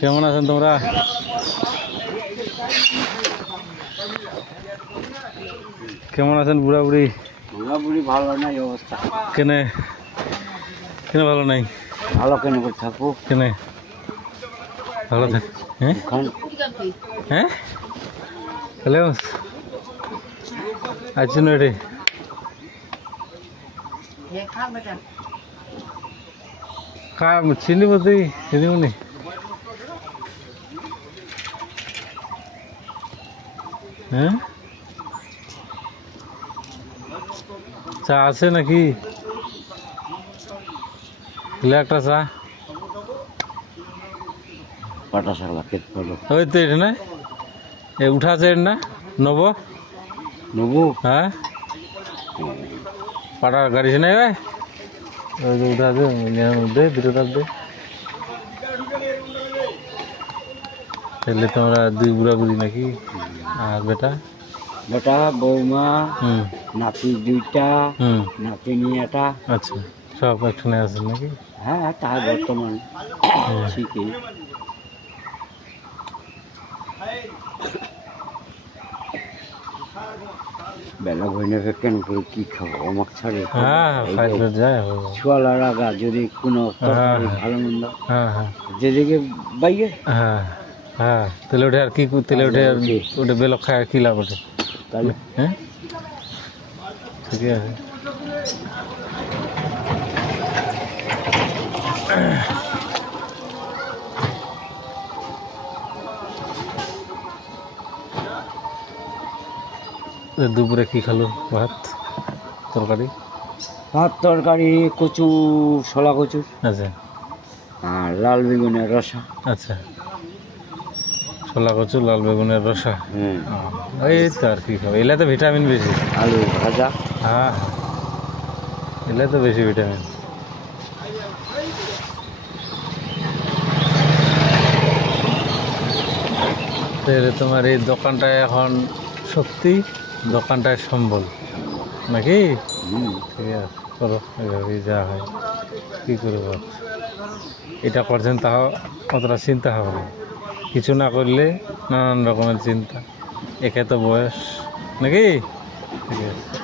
কেমন আছেন তোমরা? কেমন আছেন বুড়া বুড়ি? ভালো নাই অবস্থা। কেনে কেনে ভালো নাই? ভালো কেন করে থাকবো? কেনে ভালো থাক? হ্যাঁ হ্যাঁ হ্যালো আছেন রে? খা চিনি বলতে চিনি মনে হ্যাঁ চা আছে নাকি? একটা চা পাটা শালা কেট করলো। ওই তো এটা না এ উঠাছে না নব নবু হ্যাঁ পাটা গাড়ি সে নাই ভাই ওই যে উঠাছে দে দুটো কাপ দে তাহলে তোমরা দুই বুড়া বুড়ি নাকি আর বেটা বেটা বৌমা হুম নাতি দুইটা হুম নাতিনি একটা। আচ্ছা সব একখানে আছেন নাকি? হ্যাঁ তা বর্তমান ঠিকই। বেলা ভইনে কেন করে কি খাবো আমাক ছাড়ে? হ্যাঁ খাইলে যায় ছোয়ালার আগা যদি কোনো তরকারি ভালো মন্দ হ্যাঁ হ্যাঁ যেদিকে বাইয়ে হ্যাঁ হ্যাঁ তেলে উঠে আর কি তেলে উঠে ওটা বেলক খায় আর কি লাভ ওঠে তাহলে হ্যাঁ ঠিকই আছে। দুপুরে কি খালো? ভাত তরকারি? ভাত তরকারি কচু শলা কচু আচ্ছা আর লাল বেগুনের রসা। আচ্ছা ছোলা কচু লাল বেগুনের রসা এই তো আর কি খাবো এলে তো ভিটামিন বেশি। আলু ভাজা হ্যাঁ হ্যাঁ এলে তো বেশি ভিটামিন। তোমার এই দোকানটায় এখন শক্তি দোকানটায় সম্বল নাকি? ঠিক আছে করো এভাবেই যা হয় কী করব এটা করছেন তাও অতটা চিন্তা হবে না কিছু না করলে নানান রকমের চিন্তা একে তো বয়স নাকি? ঠিক আছে